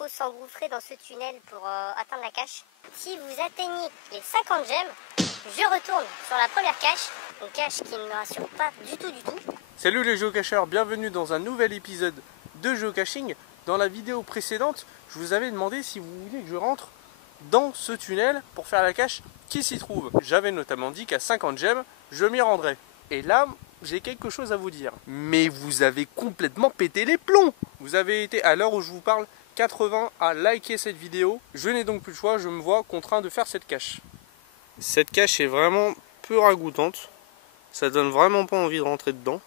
faut s'engouffrer dans ce tunnel pour atteindre la cache. Si vous atteignez les 50 gemmes, je retourne sur la première cache, une cache qui ne me rassure pas du tout. Salut les géocacheurs, bienvenue dans un nouvel épisode de géocaching. Dans la vidéo précédente, je vous avais demandé si vous vouliez que je rentre dans ce tunnel pour faire la cache qui s'y trouve. J'avais notamment dit qu'à 50 gemmes, je m'y rendrais. Et là, j'ai quelque chose à vous dire. Mais vous avez complètement pété les plombs. Vous avez été, à l'heure où je vous parle, 80 à liker cette vidéo. Je n'ai donc plus le choix, je me vois contraint de faire cette cache. Cette cache est vraiment peu ragoûtante. Ça donne vraiment pas envie de rentrer dedans.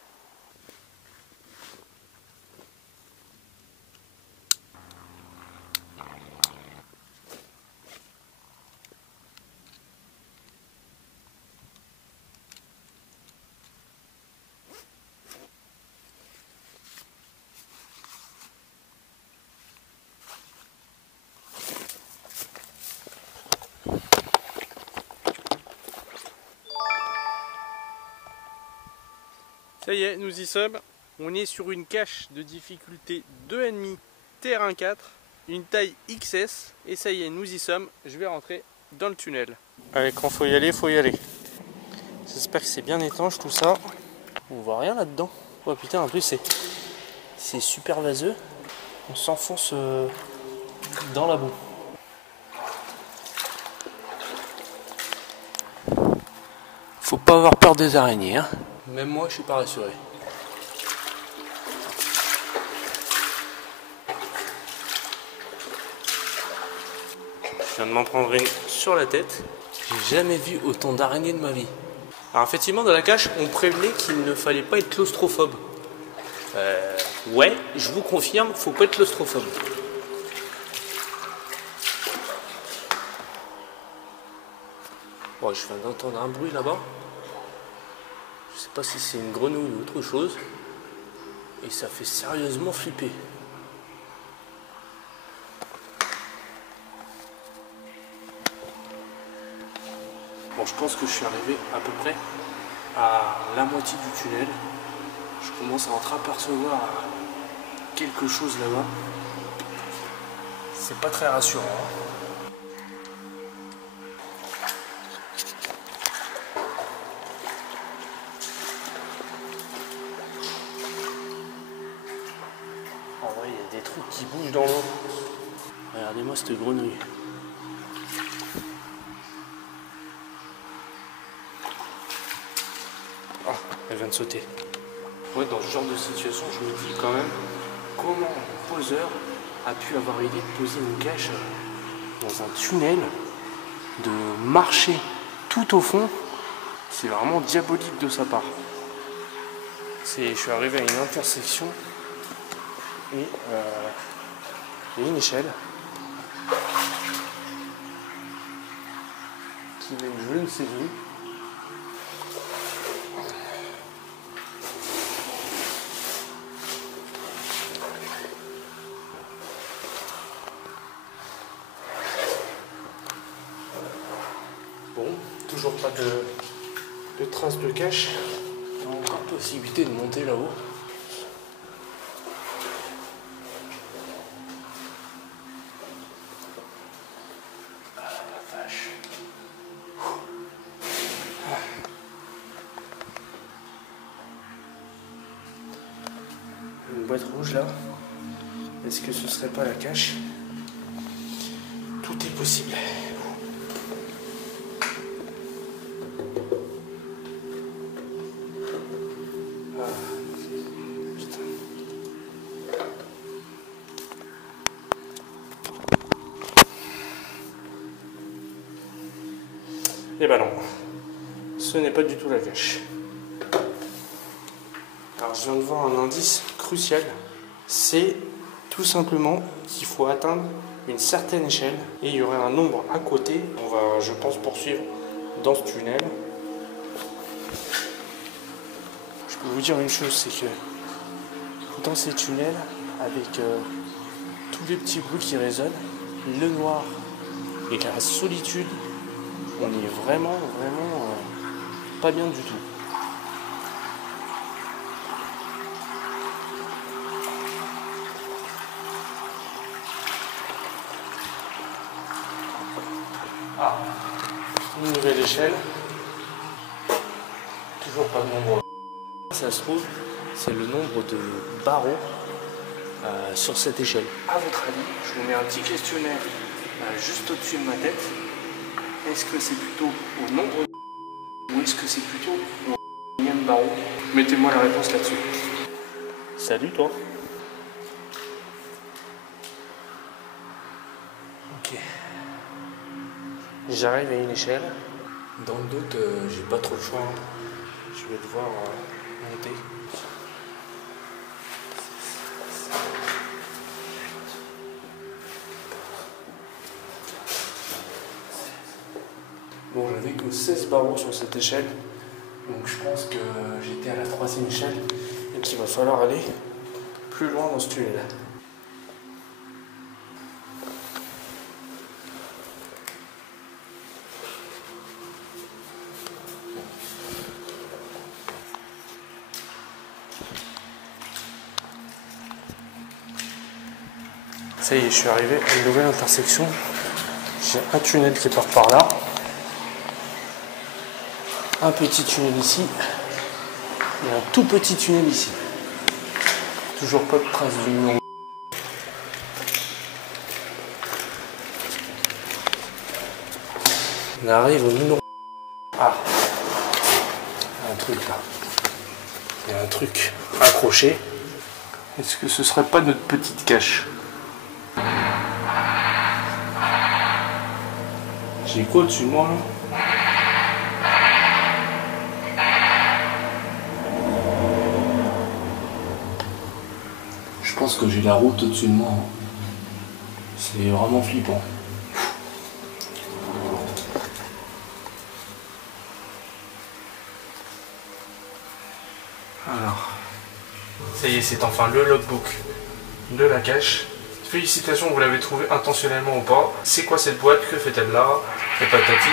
Ça y est, nous y sommes. On est sur une cache de difficulté 2,5 terrain 4, une taille XS. Et ça y est, nous y sommes. Je vais rentrer dans le tunnel. Allez, quand faut y aller, faut y aller. J'espère que c'est bien étanche tout ça. On voit rien là-dedans. Oh putain, en plus c'est super vaseux. On s'enfonce dans la boue. Faut pas avoir peur des araignées, hein. Même moi, je suis pas rassuré. Je viens de m'en prendre une sur la tête. J'ai jamais vu autant d'araignées de ma vie. Alors effectivement, dans la cache, on prévenait qu'il ne fallait pas être claustrophobe. Ouais, je vous confirme, faut pas être claustrophobe. Bon, je viens d'entendre un bruit là-bas. Je sais pas si c'est une grenouille ou autre chose. Et ça fait sérieusement flipper. Bon, je pense que je suis arrivé à peu près à la moitié du tunnel. Je commence à entreapercevoir quelque chose là-bas. C'est pas très rassurant, hein. En vrai, il y a des trucs qui bougent dans l'eau. Regardez-moi cette grenouille. Ah, elle vient de sauter. Ouais, dans ce genre de situation, je me dis quand même comment un poseur a pu avoir l'idée de poser une cache dans un tunnel, de marcher tout au fond. C'est vraiment diabolique de sa part. Je suis arrivé à une intersection. Et il y a une échelle qui mène je ne sais où. Bon, toujours pas de traces de cache. Il y a encore possibilité de monter là-haut. Une boîte rouge là. Est-ce que ce serait pas la cache? Tout est possible. Ah, putain. Et ben non, ce n'est pas du tout la cache. Alors je viens de voir un indice crucial, c'est tout simplement qu'il faut atteindre une certaine échelle et il y aurait un nombre à côté. On va, je pense, poursuivre dans ce tunnel. Je peux vous dire une chose, c'est que dans ces tunnels, avec tous les petits bruits qui résonnent, le noir et la solitude, on est vraiment pas bien du tout. Ah, une nouvelle échelle. Toujours pas de nombre. Ça se trouve, c'est le nombre de barreaux sur cette échelle. À votre avis, je vous mets un petit questionnaire juste au-dessus de ma tête. Est-ce que c'est plutôt au nombre de ou est-ce que c'est plutôt au combien de barreaux? Mettez-moi la réponse là-dessus. Salut toi. Ok. J'arrive à une échelle. Dans le doute, j'ai pas trop le choix. Je vais devoir monter. Bon, j'avais que 16 barreaux sur cette échelle. Donc je pense que j'étais à la 3e échelle et qu'il va falloir aller plus loin dans ce tunnel. Ça y est, je suis arrivé à une nouvelle intersection. J'ai un tunnel qui part par là. Un petit tunnel ici. Et un tout petit tunnel ici. Toujours pas de trace du numéro. On arrive au numéro. Ah, il y a un truc là. Il y a un truc accroché. Est-ce que ce serait pas notre petite cache? J'ai quoi au-dessus de moi là? Je pense que j'ai la route au-dessus de moi. C'est vraiment flippant. Alors, ça y est, c'est enfin le logbook de la cache. Félicitations, vous l'avez trouvé intentionnellement ou pas. C'est quoi cette boîte? Que fait-elle là? Et patati.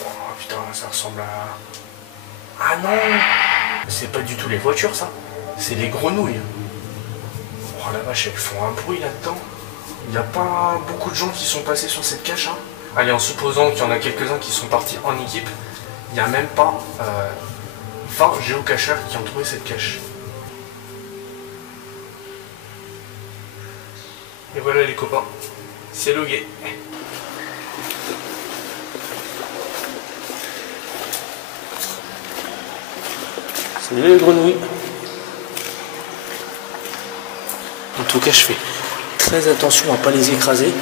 Oh putain, ça ressemble à... Ah non! C'est pas du tout les voitures ça, c'est les grenouilles. Oh la vache, elles font un bruit là-dedans. Il n'y a pas beaucoup de gens qui sont passés sur cette cache. Hein. Allez, en supposant qu'il y en a quelques-uns qui sont partis en équipe, il n'y a même pas 20 géocacheurs qui ont trouvé cette cache. Et voilà les copains, c'est logué. Salut les grenouilles. En tout cas, je fais très attention à ne pas les écraser.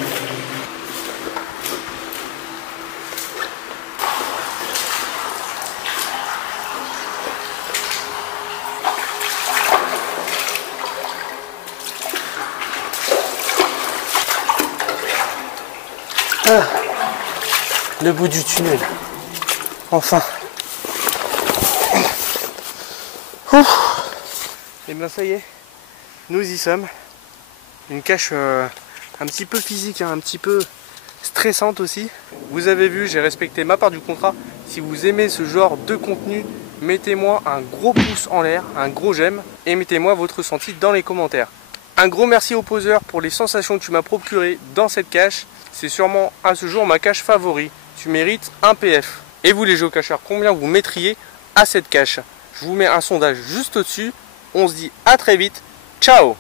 Ah, le bout du tunnel. Enfin. Et bien ça y est, nous y sommes. Une cache un petit peu physique, hein, un petit peu stressante aussi. Vous avez vu, j'ai respecté ma part du contrat. Si vous aimez ce genre de contenu, mettez-moi un gros pouce en l'air, un gros j'aime, et mettez-moi votre ressenti dans les commentaires. Un gros merci au poseur pour les sensations que tu m'as procurées dans cette cache. C'est sûrement à ce jour ma cache favori. Tu mérites un PF. Et vous les géocacheurs, combien vous mettriez à cette cache? Je vous mets un sondage juste au-dessus. On se dit à très vite. Ciao!